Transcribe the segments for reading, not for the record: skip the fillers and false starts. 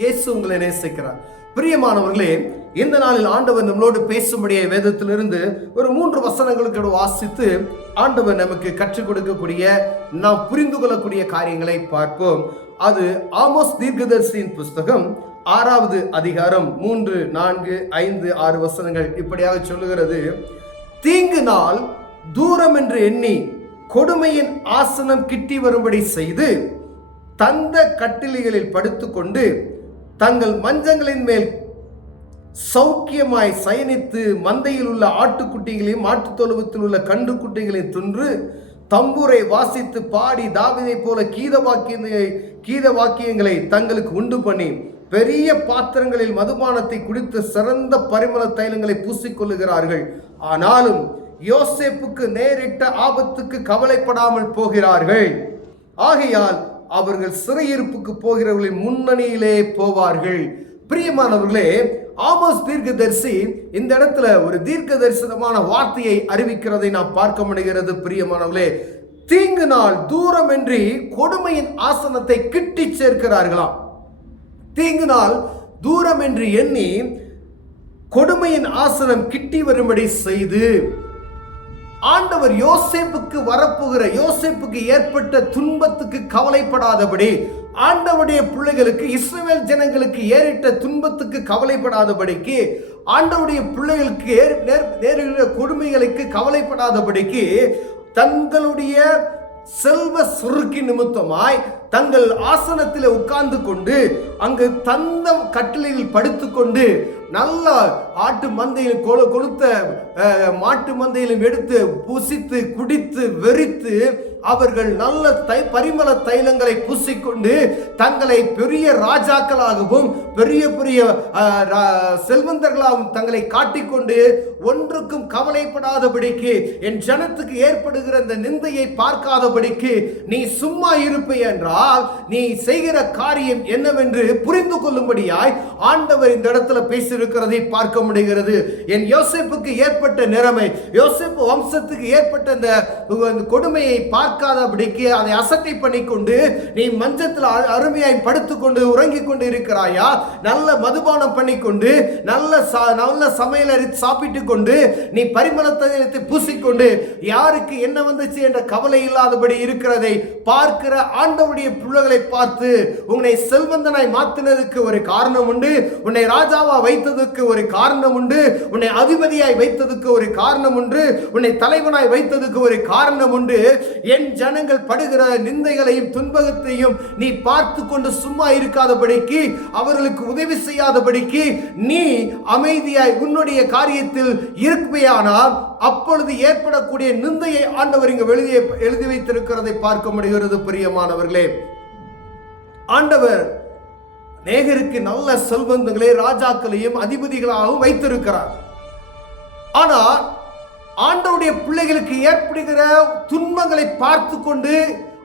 இயேசு உங்களை நேசிக்கிறார். பிரியமானவர்களே, இந்த நாளில் ஆண்டவர் நம்மளோடு பேசும்படியே வேதத்திலிருந்து ஒரு 3 வசனங்களுக்கு வாசித்து ஆண்டவர் நமக்கு கற்றுக் கொடுக்கக்கூடிய, நாம் புரிந்து கொள்ளக்கூடிய காரியங்களை பார்ப்போம். அது ஆமோஸ் தீர்க்கதரிசியின் புஸ்தகம் 6வது அதிகாரம் 3, 4, 5, 6 வசனங்கள் இப்படியாக சொல்லுகிறது. தீங்கு நாள் தூரம் என்று எண்ணி கொடுமையின் ஆசனம் கிட்டி வரும்படி செய்து தந்த கட்டிலிகளில் படுத்துக்கொண்டு தங்கள் மஞ்சங்களின் மேல் சௌக்கியமாய் சயனித்து மந்தையில் உள்ள ஆட்டுக்குட்டிகளையும் மாட்டுத் தொழுவத்தில் உள்ள கன்று குட்டிகளையும் தின்று தம்பூரை வாசித்து பாடி தாவீதை போல கீத வாக்கியங்களை தங்களுக்கு உண்டு பண்ணி பெரிய பாத்திரங்களில் மதுபானத்தை குடித்து சிறந்த பரிமள தைலங்களை பூசிக்கொள்ளுகிறார்கள். ஆனாலும் யோசேப்புக்கு நேரிட்ட ஆபத்துக்கு கவலைப்படாமல் போகிறார்கள். ஆகையால் அவர்கள் சிறையிருப்புக்கு போகிறவர்களின் முன்னணியிலே போவார்கள். பிரியமானவர்களே, ஆமோஸ் தீர்க்கதரிசி இந்த இடத்துல ஒரு தீர்க்க தரிசனமான வார்த்தையை அறிவிக்கிறதை நாம் பார்க்க முடிகிறது. பிரியமானவர்களே, தீங்கு நாள் தூரமின்றி கொடுமையின் ஆசனத்தை கிட்டி சேர்க்கிறார்களாம். தீங்கு நாள் தூரம் என்று எண்ணி கொடுமையின் ஆசனம் கிட்டி வரும்படி செய்து ஆண்டவர் யோசேப்புக்கு வரப்போகிற, யோசேப்புக்கு ஏற்பட்ட துன்பத்துக்கு கவலைப்படாதபடி, ஆண்டவருடைய பிள்ளைகளுக்கு, இஸ்ரவேல் ஜனங்களுக்கு ஏறிட்ட துன்பத்துக்கு கவலைப்படாதபடிக்கு, ஆண்டவருடைய பிள்ளைகளுக்கு நேரிட்ட கொடுமைகளுக்கு கவலைப்படாதபடிக்கு தங்களுடைய செல்வ சுருக்கி நிமித்தமாய் தங்கள் ஆசனத்தில் உட்கார்ந்து கொண்டு அங்கு தந்த கட்டிலில் படுத்துக்கொண்டு நல்ல ஆட்டு மந்தையில் கொளுத்த மாட்டு மந்தையிலும் எடுத்து புசித்து குடித்து வெறித்து அவர்கள் நல்ல பரிமள தைலங்களை பூசிக்கொண்டு தங்களை பெரிய ராஜாக்களாகவும் பெரிய பெரிய செல்வந்தர்களாகவும் தங்களை காட்டிக்கொண்டு ஒன்றுக்கும் கவலைப்படாதபடிக்கு, என் ஜனத்துக்கு ஏற்படுகிற இந்த நிந்தையை பார்க்காதபடிக்கு நீ சும்மா இருப்பை என்றால் நீ செய்கிற காரியம் என்னவென்று புரிந்து கொள்ளும்படியாய் ஆண்டவர் இந்த இடத்துல பேசியிருக்கிறதை பார்க்க முடிகிறது. என் யோசேப்புக்கு ஏற்பட்ட நிலைமை, யோசேப்பு வம்சத்துக்கு ஏற்பட்ட இந்த கொடுமையை பார்க்காதபடிக்கு அதை அசட்டை பண்ணிக்கொண்டு நீ மஞ்சத்தில் அருமையாய் படுத்துக்கொண்டு உறங்கிக் கொண்டு இருக்கிறாயா? நல்ல மதுபானம் பண்ணிக்கொண்டு நல்ல சமையல் அரிசி சாப்பிட்டு கொண்டு நீ பரிமள தைலத்தை பூசிக்கொண்டு யாருக்கு என்ன வந்துச்சு என்ற கவலை இல்லாதபடி இருக்கிறதை பார்க்கிற ஆண்டவருடைய பிள்ளைகளை பார்த்து, உன்னை செல்வந்தனாய் மாற்றினதுக்கு ஒரு காரணம் உண்டு, உன்னை ராஜாவா வைத்ததுக்கு ஒரு காரணம் உண்டு, உன்னை அதிபதியாய் வைத்ததுக்கு ஒரு காரணம் உண்டு, உன்னை தலைவனாய் வைத்ததுக்கு ஒரு காரணம் உண்டு. என் ஜனங்கள் படுகிற நிந்தைகளையும் துன்பத்தையும் நீ பார்த்து கொண்டு சும்மா இருக்காதபடிக்கு, அவர்களுக்கு உதவி செய்யாதபடிக்கு நீ அமைதியாய் உன்னுடைய காரியத்தில் இருப்பையானால் அப்பொழுது ஏற்படக்கூடிய நிந்தையை ஆண்டவர் இங்கு எழுதி வைத்திருக்கிறதை பார்க்க முடிகிறது. பிரியமானவர்களே, ஆண்டவர் நேகருக்கு நல்ல செல்வந்தங்களை ராஜாக்களையும் அதிபதிகளாகவும் வைத்திருக்கிறார். ஆனால் ஆண்டவருடைய பிள்ளைகளுக்கு ஏற்படுகிற துன்பங்களை பார்த்து கொண்டு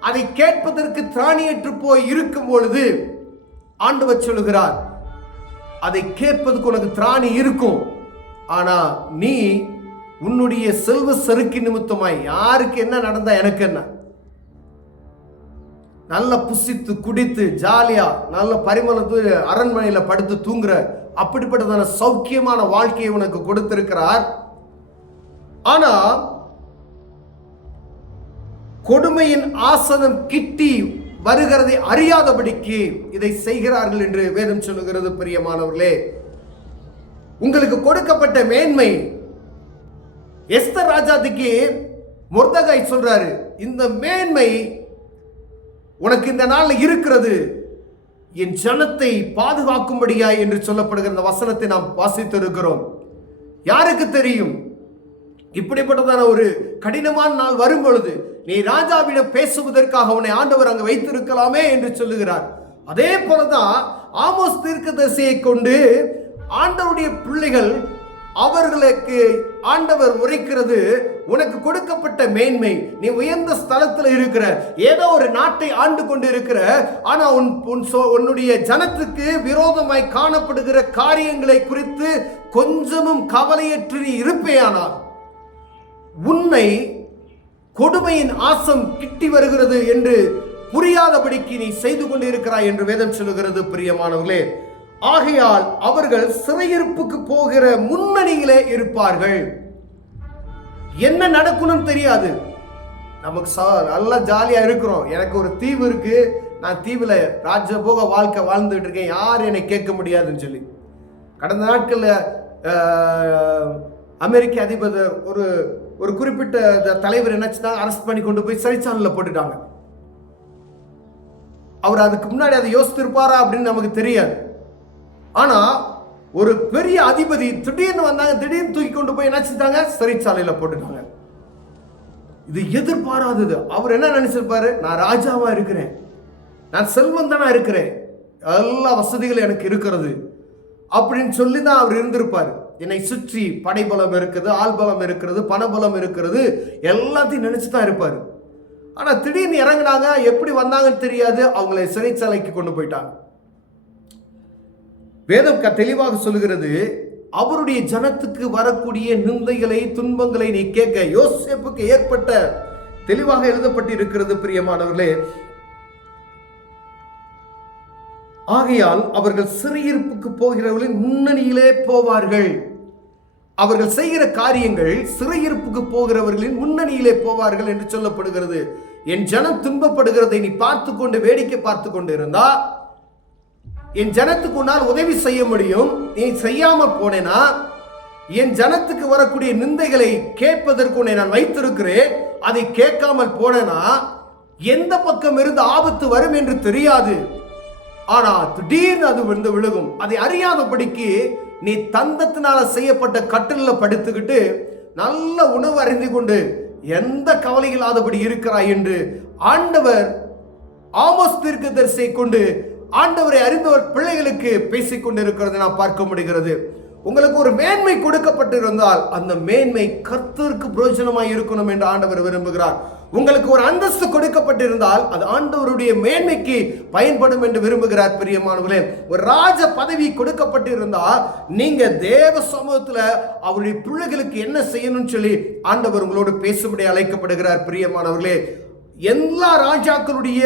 அதை கேட்பதற்கு திராணியற்று போய் இருக்கும் பொழுது ஆண்டவர் சொல்லுகிறார், அதை கேட்பதற்கு உனக்கு திராணி இருக்கும், ஆனா நீ உன்னுடைய செல்வ செருக்கு நிமித்தமாய் யாருக்கு என்ன நடந்தா எனக்கு என்ன, நல்ல புசித்து குடித்து ஜாலியா நல்ல பரிமளத்து அரண்மனையில படுத்து தூங்குற அப்படிப்பட்டதான சௌக்கியமான வாழ்க்கையை உனக்கு கொடுத்திருக்கிறார். ஆனா கொடுமையின் ஆசனம் கிட்டி வருகிறதை அறியாதபடிக்கு இதை செய்கிறார்கள் என்று வேதம் சொல்லுகிறது. பிரியமானவர்களே, உங்களுக்கு கொடுக்கப்பட்ட மேன்மை, எஸ்தர் ராஜாதிக்கு மொர்தெகாய் சொல்றாரு, இந்த மேன்மை உனக்கு இந்த நாளில் இருக்கிறது, என் ஜனத்தை பாதுகாக்கும்படியாய் என்று சொல்லப்படுகிற இந்த வசனத்தை நாம் வாசித்திருக்கிறோம். யாருக்கு தெரியும், இப்படிப்பட்டதான ஒரு கடினமான நாள் வரும் பொழுது நீ ராஜாவிடம் பேசுவதற்காக உன்னை ஆண்டவர் அங்கு வைத்திருக்கலாமே என்று சொல்லுகிறார். அதே போலதான் ஆமோஸ் தீர்க்கதரிசியை கொண்டு ஆண்டவருடைய பிள்ளைகள், அவர்களுக்கு ஆண்டவர் உரைக்கிறது, உனக்கு கொடுக்கப்பட்ட மேன்மை, நீ உயர்ந்த ஸ்தலத்தில் இருக்கிற, ஏதோ ஒரு நாட்டை ஆண்டு கொண்டு இருக்கிற, ஆனா உன்னுடைய ஜனத்துக்கு விரோதமாய் காணப்படுகிற காரியங்களை குறித்து கொஞ்சமும் கவலையற்று இருப்பேயானால் உன்னை கொடுமையின் ஆசம் கிட்டி வருகிறது என்று புரியாதபடிக்கு நீ செய்து கொண்டிருக்கிறாய் என்று வேதம் சொல்லுகிறது பிரியமானவர்களே. ஆகையால் அவர்கள் சிறையிருப்புக்கு போகிற முன்னணியிலே இருப்பார்கள். என்ன நடக்கணும் தெரியாது. நமக்கு நல்லா ஜாலியா இருக்கிறோம். எனக்கு ஒரு தீவு இருக்கு, நான் தீவுல ராஜபோக வாழ்க்கை வாழ்ந்துட்டு இருக்கேன், யாரும் என்னை கேட்க முடியாதுன்னு சொல்லி. கடந்த நாட்கள்ல அமெரிக்க அதிபர் ஒரு குறிப்பிட்ட தலைவர் என்னச்சுன்னா அரெஸ்ட் பண்ணி கொண்டு போய் சிறைச்சாலையில் போட்டுட்டாங்க. அவர் அதுக்கு முன்னாடி அதை யோசித்திருப்பாரா அப்படின்னு நமக்கு தெரியாது. ஆனா ஒரு பெரிய அதிபதி திடீர்னு வந்தாங்க, திடீர்னு தூக்கி கொண்டு போய் நினைச்சிட்டாங்க, சிறைச்சாலையில போட்டுட்டாங்க. இது எதிர்பாராதது. அவர் என்ன நினைச்சிருப்பாரு, நான் ராஜாவா இருக்கிறேன், நான் செல்வந்தனா இருக்கிறேன், எல்லா வசதிகளும் எனக்கு இருக்கிறது அப்படின்னு சொல்லி தான் அவர் இருந்திருப்பாரு. என்னை சுற்றி படைபலம் இருக்குது, ஆள்பலம் இருக்கிறது, பணபலம் இருக்கிறது, எல்லாத்தையும் நினைச்சுதான் இருப்பாரு. ஆனா திடீர்னு இறங்கினாங்க, எப்படி வந்தாங்கன்னு தெரியாது, அவங்களை சிறைச்சாலைக்கு கொண்டு போயிட்டாங்க. வேதம் தெளிவாக சொல்லுகிறது, அவருடைய ஜனத்துக்கு வரக்கூடிய நிந்தைகளை துன்பங்களை நீ கேட்க. யோசேப்புக்கு ஏற்பட்ட தெளிவாக எழுதப்பட்டு இருக்கிறது பிரியமானவர்களே. ஆகையால் அவர்கள் சிறையிருப்புக்கு போகிறவர்களின் முன்னணியிலே போவார்கள். அவர்கள் செய்கிற காரியங்கள் சிறையிருப்புக்கு போகிறவர்களின் முன்னணியிலே போவார்கள் என்று சொல்லப்படுகிறது. என் ஜனம் துன்பப்படுகிறதை நீ பார்த்து கொண்டு வேடிக்கை பார்த்து கொண்டு இருந்தா என் ஜனத்துக்கு உன்னால் உதவி செய்ய முடியும். நீ செய்யாம போனேனா என் ஜனத்துக்கு வரக்கூடிய நிந்தைகளை கேட்பதற்கு உன்னை நான் வைத்திருக்கிறேன். அதை கேட்காமல் போனேனா எந்த பக்கம் இருந்து ஆபத்து வரும் என்று தெரியாது. ஆனா திடீர்னு அது வந்து விழுகும். அதை அறியாதபடிக்கு நீ தந்தத்தினால செய்யப்பட்ட கட்டில படுத்துக்கிட்டு நல்ல உணவு அறிந்து கொண்டு எந்த கவலை இல்லாதபடி இருக்கிறாய் என்று ஆண்டவர் ஆமோஸ் தீர்க்கதரிசியை கொண்டு ஆண்டவரை அறிந்தவர் பிள்ளைகளுக்கு பேசிக் கொண்டிருக்கிறது நாம் பார்க்க முடிகிறது. உங்களுக்கு ஒரு மேன்மை கொடுக்கப்பட்டிருந்தால் அந்த மேன்மை கர்த்தருக்கு பிரயோஜனமாய் இருக்கணும் என்று ஆண்டவர் விரும்புகிறார். உங்களுக்கு ஒரு அந்தஸ்து கொடுக்கப்பட்டிருந்தால் அது ஆண்டவருடைய மேன்மைக்கு பயன்படும் என்று விரும்புகிறார். பிரியமானவர்களே, ஒரு ராஜ பதவி கொடுக்கப்பட்டிருந்தால் நீங்க தேவ சமூகத்துல அவருடைய பிள்ளைகளுக்கு என்ன செய்யணும்னு சொல்லி ஆண்டவர் உங்களோடு பேசும்படி அழைக்கப்படுகிறார். பிரியமானவர்களே, எல்லா ராஜாக்களுடைய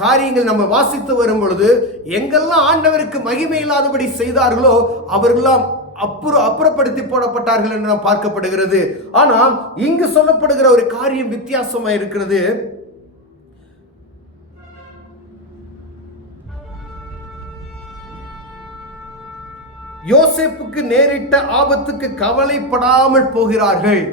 காரியங்கள் நம்ம வாசித்து வரும் பொழுது எங்கெல்லாம் ஆண்டவருக்கு மகிமை இல்லாதபடி செய்தார்களோ அவர்களெல்லாம் அப்புறப்படுத்தி போடப்பட்டார்கள் என்று நாம் பார்க்கப்படுகிறது. ஆனால் இங்கு சொல்லப்படுகிற ஒரு காரியம் வித்தியாசமா இருக்கிறது. யோசேப்புக்கு நேரிட்ட ஆபத்துக்கு கவலைப்படாமல் போகிறார்கள்.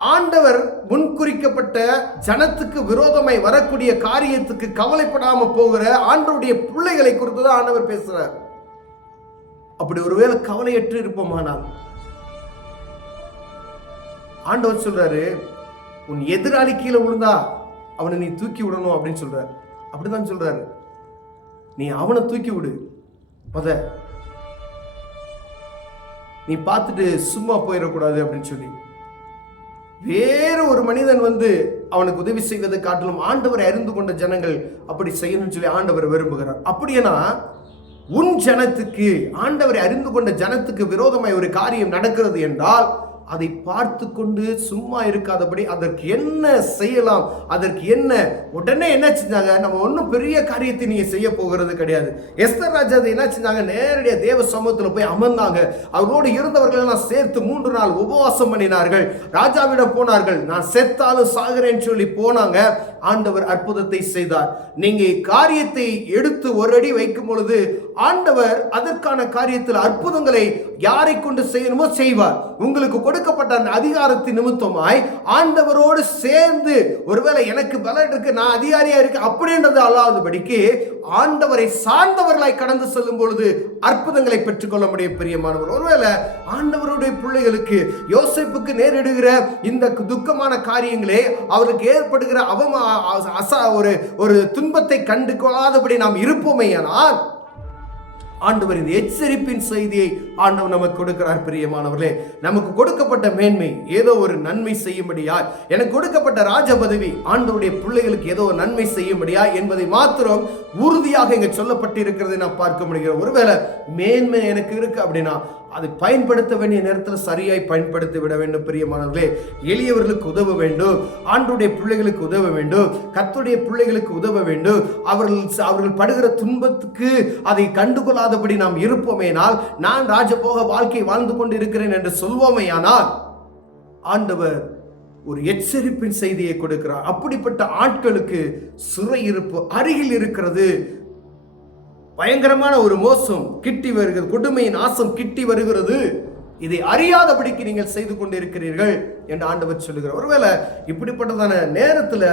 ஆண்டவர் முன்குறிக்கப்பட்ட ஜனத்துக்கு விரோதமாய் வரக்கூடிய காரியத்துக்கு கவலைப்படாம போகிற ஆண்டவருடைய பிள்ளைகளை குறித்து தான் ஆண்டவர் பேசுறார். அப்படி ஒருவேளை கவலையற்று இருப்போமானால் ஆண்டவர் சொல்றாரு, உன் எதிராளி கீழே விழுந்தா அவனை நீ தூக்கி விடணும் அப்படின்னு சொல்றாரு. அப்படிதான் சொல்றாரு, நீ அவனை தூக்கி விடு, நீ பார்த்துட்டு சும்மா போயிடக்கூடாது அப்படின்னு சொல்லி. வேறு ஒரு மனிதன் வந்து அவனுக்கு உதவி செய்வதை காட்டிலும் ஆண்டவரை அறிந்து கொண்ட ஜனங்கள் அப்படி செய்யணும்னு சொல்லி ஆண்டவர் விரும்புகிறார். அப்படின்னா உன் ஜனத்துக்கு, ஆண்டவரை அறிந்து கொண்ட ஜனத்துக்கு விரோதமாய் ஒரு காரியம் நடக்கிறது என்றால் அதை பார்த்து கொண்டு சும்மா இருக்காதபடி அதற்கு என்ன செய்யலாம், அதற்கு என்ன உடனே என்ன செஞ்சாங்க, நம்ம ஒன்றும் பெரிய காரியத்தை நீங்க செய்ய போகிறது கிடையாது. எஸ்தர் ராஜா என்ன செஞ்சாங்க, நேரடியாக தேவ சமூகத்தில் போய் அமர்ந்தாங்க. அவரோடு இருந்தவர்கள் எல்லாம் சேர்த்து 3 நாள் உபவாசம் பண்ணினார்கள். ராஜாவிடம் போனார்கள், நான் செத்தாலும் சாகிறேன்னு சொல்லி போனாங்க. ஆண்டவர் அற்புதத்தை செய்தார். நீங்க காரியத்தை எடுத்து ஒரு அடி வைக்கும் பொழுது ஆண்டவர் அதற்கான காரியத்தில் அற்புதங்களை யாரை கொண்டு செய்யணுமோ செய்வார். உங்களுக்கு கொடுக்கப்பட்ட அந்த அதிகாரத்தின் நிமித்தமாய் ஆண்டவரோடு சேர்ந்து, ஒருவேளை எனக்கு பலன் இருக்கு, நான் அதிகாரியா இருக்கு அப்படின்றது அல்லாதபடிக்கு ஆண்டவரை சார்ந்தவர்களாய் கடந்து செல்லும் பொழுது அற்புதங்களை பெற்றுக்கொள்ள முடியும். பிரியமானவர், ஒருவேளை ஆண்டவருடைய பிள்ளைகளுக்கு யோசேப்புக்கு நேரிடுகிற இந்த துக்கமான காரியங்களே அவருக்கு ஏற்படுகிற ஒரு துன்பத்தை கண்டு கொள்ளாதபடி நாம் இருப்போமே ஆனால் ஆண்டவரின் எச்சரிப்பின் செய்தியை ஆண்டவர் நமக்கு கொடுக்கிறார். பிரியமானவர்களே, நமக்கு கொடுக்கப்பட்ட மேன்மை ஏதோ ஒரு நன்மை செய்யும்படியா, எனக்கு கொடுக்கப்பட்ட ராஜ பதவி ஆண்டவருடைய பிள்ளைகளுக்கு ஏதோ ஒரு நன்மை செய்யும்படியா என்பதை மாத்திரம் உறுதியாக இங்க சொல்லப்பட்டு இருக்கிறதை நான் பார்க்க முடிகிறோம். ஒருவேளை மேன்மை எனக்கு இருக்கு அப்படின்னா அதை பயன்படுத்த வேண்டிய நேரத்தில் சரியாய் பயன்படுத்தி விட வேண்டும். பிரியமானவர்களே, எளியவர்களுக்கு உதவ வேண்டும், ஆண்டவருடைய பிள்ளைகளுக்கு உதவ வேண்டும், கர்த்தருடைய பிள்ளைகளுக்கு உதவ வேண்டும். அவர்கள் படுகிற துன்பத்துக்கு அதை கண்டுகொள்ளாதபடி நாம் இருப்போமேனால், நான் ராஜபோக வாழ்க்கை வாழ்ந்து கொண்டு இருக்கிறேன் என்று சொல்வோமேயானால், ஆண்டவர் ஒரு எச்சரிப்பின் செய்தியை கொடுக்கிறார். அப்படிப்பட்ட ஆட்களுக்கு சிறையிருப்பு அருகில் இருக்கிறது. பயங்கரமான ஒரு மோசம் கிட்டி வருகிறது, கொடுமையின் நாசம் கிட்டி வருகிறது. இதை அறியாதபடிக்கு நீங்கள் செய்து கொண்டிருக்கிறீர்கள் என்று ஆண்டவர் சொல்லுகிறார். ஒருவேளை இப்படிப்பட்டதான நேரத்தில்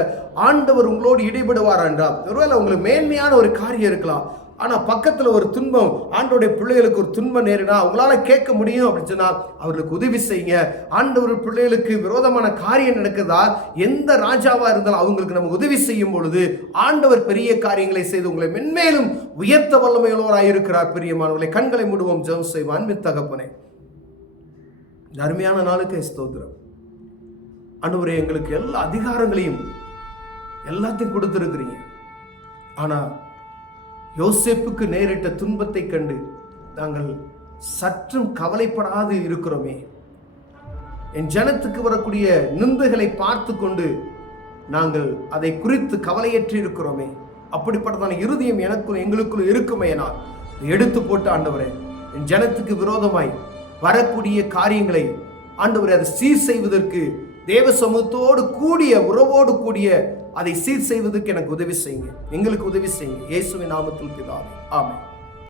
ஆண்டவர் உங்களோடு இடைபடுவார் என்றால், ஒருவேளை உங்களுக்கு மேன்மையான ஒரு காரியம் இருக்கலாம், ஆனா பக்கத்துல ஒரு துன்பம், ஆண்டவருடைய பிள்ளைகளுக்கு ஒரு துன்பம் நேரிடா உங்களால கேட்க முடியும் அப்படின்னு சொன்னால் அவர்களுக்கு உதவி செய்யுங்க. ஆண்டவர் பிள்ளைகளுக்கு விரோதமான காரியம் நடக்குதா, எந்த ராஜாவா இருந்தாலும் அவங்களுக்கு நம்ம உதவி செய்யும் பொழுது ஆண்டவர் பெரிய காரியங்களை செய்து உங்களை மென்மேலும் உயர்த்த வல்லமையுள்ளவராய் இருக்கிறார். பிரியமானவர்களை, கண்களை மூடுவோம், ஜெபம் செய்வோம். அன்பின் தகப்பனே, அருமையான நாளுக்கு ஸ்தோத்திரம். ஆண்டவரே, எங்களுக்கு எல்லா அதிகாரங்களையும் எல்லாத்தையும் கொடுத்திருக்கிறீங்க. ஆனா யோசேப்புக்கு நேரிட்ட துன்பத்தை கண்டு நாங்கள் சற்றும் கவலைப்படாது இருக்கிறோமே. என் ஜனத்துக்கு வரக்கூடிய நிந்தைகளை பார்த்து கொண்டு நாங்கள் அதை குறித்து கவலையற்றி இருக்கிறோமே. அப்படிப்பட்டதான இருதயம் எனக்குள் எங்களுக்குள் இருக்குமேனால் எடுத்து போட்டு, ஆண்டவரே, என் ஜனத்துக்கு விரோதமாய் வரக்கூடிய காரியங்களை ஆண்டவரே அதை சீர் செய்வதற்கு, தேவ சமூகத்தோடு கூடிய உறவோடு கூடிய அதை சீர் செய்வதற்கு எனக்கு உதவி செய்யுங்க, எங்களுக்கு உதவி செய்யுங்க. இயேசுவின் நாமத்தில் பிதாவே, ஆமென்.